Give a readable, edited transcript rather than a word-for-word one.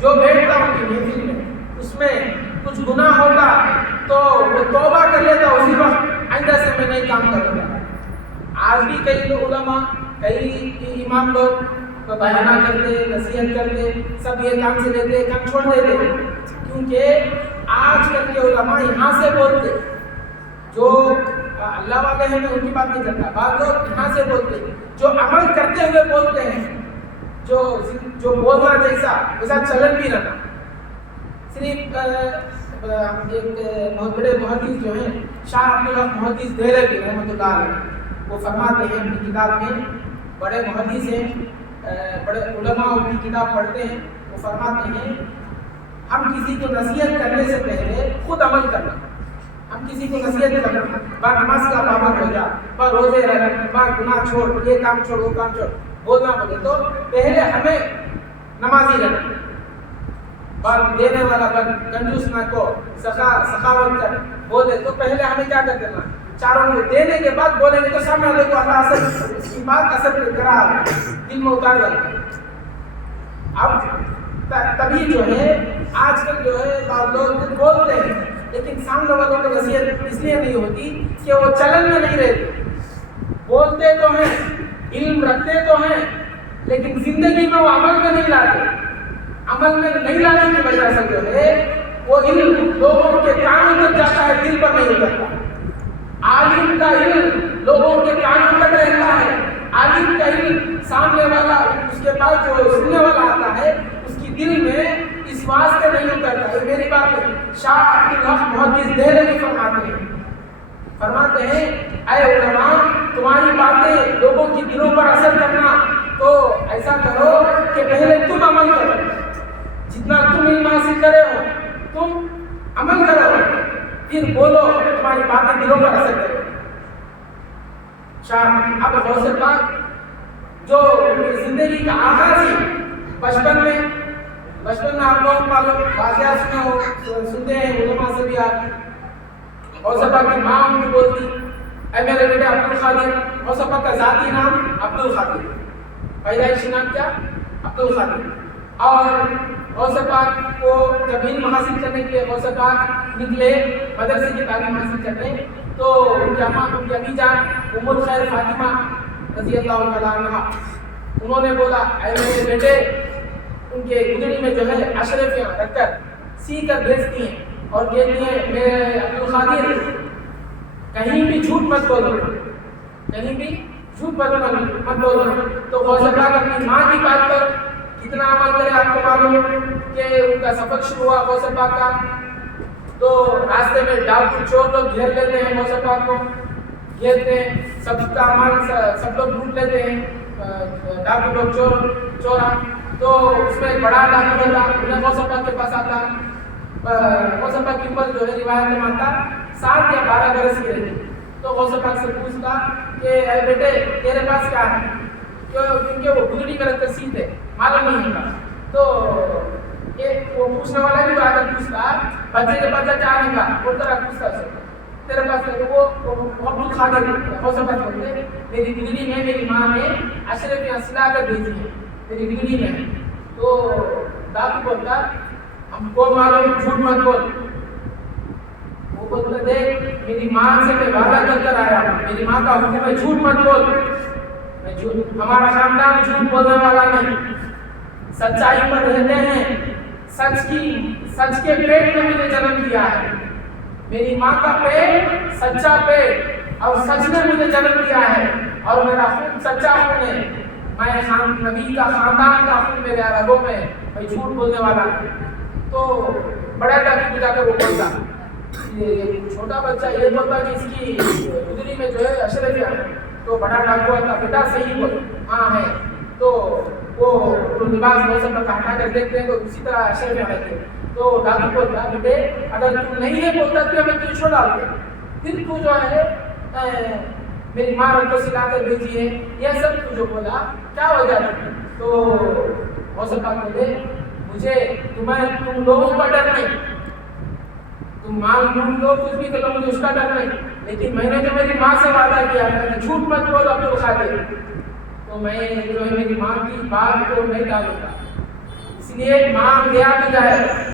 جو بیٹھتا ان کی محفل میں اس میں کچھ گناہ ہوتا تو وہ توبہ کر لیتا اسی وقت، آئندہ سے میں نہیں کام کروں گا۔ آج بھی کئی علماء، کئی امام لوگ بیانہ کرتے، نصیحت کرتے، سب یہ کام سے لیتے، کام چھوڑ دیتے، کیونکہ آج کل کے علماء یہاں سے بولتے، جو اللہ والے ہیں میں ان کی بات نہیں کرتا، بعض لوگ یہاں سے بولتے جو عمل کرتے ہوئے بولتے ہیں، جو بولنا جیسا ویسا چلن بھی رہنا۔ صرف ایک بہت بڑے محدث جو ہیں شاہ عبدالحق محدث دہلوی رحمۃ اللہ علیہ، وہ فرماتے ہیں اپنی کتاب میں، بڑے محدث ہیں، بڑے علماء ان کی کتاب پڑھتے ہیں، وہ فرماتے ہیں ہم کسی کو نصیحت کرنے سے پہلے خود عمل کرنا، ہم کسی کو نصیحت کرنا، با نماز کا پابند ہو جا، با روزے رکھ، با گناہ چھوڑ، یہ کام چھوڑ، وہ کام چھوڑ، بولنا بولے تو پہلے ہمیں نمازی رہنا، بات دینے والا بن، کنجوس نہ کو، سخاوت کر، بولے تو پہلے ہمیں کیا کر دینا، چاروں کو دینے کے بعد بولیں گے تو سامنے والے کو اللہ اثر، اس کی بات اثر کرا دل میں اتار جاتا ہے۔ اب تبھی جو ہے آج کل جو ہے بعض لوگ بولتے ہیں لیکن سامنے والوں کو نصیحت اس لیے نہیں ہوتی کہ وہ چلن میں نہیں رہتے، بولتے تو ہیں، علم رکھتے تو ہیں، لیکن زندگی میں وہ عمل میں نہیں لاتے، عمل میں نہیں لانے کی وجہ سے جو ہے وہ علم لوگوں کے کانوں تک جاتا ہے، دل پر نہیں اترتا۔ عالم کا علم لوگوں کے کانوں تک رہتا ہے، عالم کا علم سامنے والا، اس کے پاس جو سننے والا آتا ہے اس کی دل میں اس واسطے نہیں اترتا۔ یہ میری بات ہے، شاہ عبدالحق محدث دہلوی فرماتے ہیں اے علماء، تمہاری باتیں لوگوں کی دلوں پر اثر کرنا، تو ایسا کرو کہ پہلے تم عمل کرو، جتنا تم علم حاصل کرے ہو تم عمل کرو، پھر بولو کہ تمہاری باتیں دلوں پر اثر کرے۔ شاہ اب غوث پاک جو زندگی کا آغاز ہی بچپن میں آپ لوگ معلوم واقعات سنتے ہیں علماء سے بھی، آپ غوث پاک کی ماں ان کو بولتی اے میرے بیٹے عبد القادر، غوث پاک کا ذاتی نام عبد القادر، پیدائشی نام کیا؟ عبد القادر۔ اور غوث پاک کو جب علم حاصل کرنے کے لیے غوث پاک نکلے مدرسے کی تعلیم حاصل کرنے، تو ان کی امی جان ام الخیر فاطمہ رضی اللہ تعالیٰ عنہ، انہوں نے بولا اے میرے بیٹے، ان کے گدڑی میں جو ہے اشرفیاں رکھ کر سی کر بھیجتی ہیں اور کہتی ہیں میرے عبد القادر کہیں بھی جھوٹ مت بولو، کہیں بھی جھوٹ مت بولو۔ تو غوث پاک اپنی ماں کی بات پر کتنا عمل کرے، آپ کو معلوم کہ ان کا سفر شروع ہوا غوث پاک کا، تو راستے میں ڈاکو چور لوگ گھیر لیتے ہیں، غوث پاک کو گھیرتے ہیں، سب کا مال سب لوگ لوٹ لیتے ہیں، ڈاکو لوگ چورا، تو اس میں ایک بڑا ڈاکو ہوتا، انہیں غوث پاک کے پاس آتا، غوث پاک کی عمر جو ہے روایت میں آتا 7 یا 12 برس کی رہتی، تو غوث پاک سے پوچھتا کہ اے بیٹے تیرے پاس کیا ہے، کیونکہ وہ گدڑی میں رکھ کر سیتے معلوم نہیں ہوتا، تو وہ پوچھنے والا بھی آ کر پوچھتا بچے کے پاس کیا ہے گا، وہ طرح پوچھتا تیرے پاس، وہ عبد القادر غوث پاک بولتے میری گدڑی میں میری ماں نے اشرفیاں سلا کر بھیجی ہے، میری گدڑی میں۔ تو ڈاکو بولتا ہم کو معلوم، جھوٹ مت بول۔ وہ بولتا دیکھ میری ماں سے میں وعدہ کر کر آیا ہوں، میری ماں کا حکم ہے جھوٹ مت بول، ہمارا خاندان جھوٹ بولنے والا نہیں، سچائی پر رہتے ہیں، سچ کے پیٹ میں مجھے جنم دیا ہے، میری ماں کا پیٹ سچا پیٹ اور سچ نے مجھے جنم دیا ہے، اور میرا خون سچا خون ہے، میں نبی کا خاندان کا خون میرے رگوں میں، میں جھوٹ بولنے والا نہیں۔ تو بڑا ڈاکو کو جا کر وہ بولتا، یہ چھوٹا بچہ یہ بولتا کہ اس کی گدڑی میں جو ہے اشرفیاں ہے، تو بڑا ڈاکو کا بیٹا صحیح بول ہاں ہے، تو وہ لباس غوث پاک کا ہٹا کر دیکھتے ہیں تو اسی طرح اشرفیاں رہتے ہیں۔ تو ڈاکو بولتا بیٹے اگر تم نہیں ہے بولتا تو ہمیں تجھے چھوڑ ڈالتے، پھر تو جو ہے میری ماں نے تو سلا کر بھیجی ہے، یہ سب تو جو بولا کیا وجہ ہے؟ تو غوث پاک بولے مجھے تم لوگوں کا ڈر نہیں، تم مال لوٹ لو کچھ بھی کرو مجھے اس کا ڈر نہیں، لیکن میں نے جو میری ماں سے وعدہ کیا تھا کہ جھوٹ مت بول عبد القادر، تو میں جو ہے میری ماں کی بات کو نہیں ڈالوں گا، اس لیے مانگ لیا بھی جائے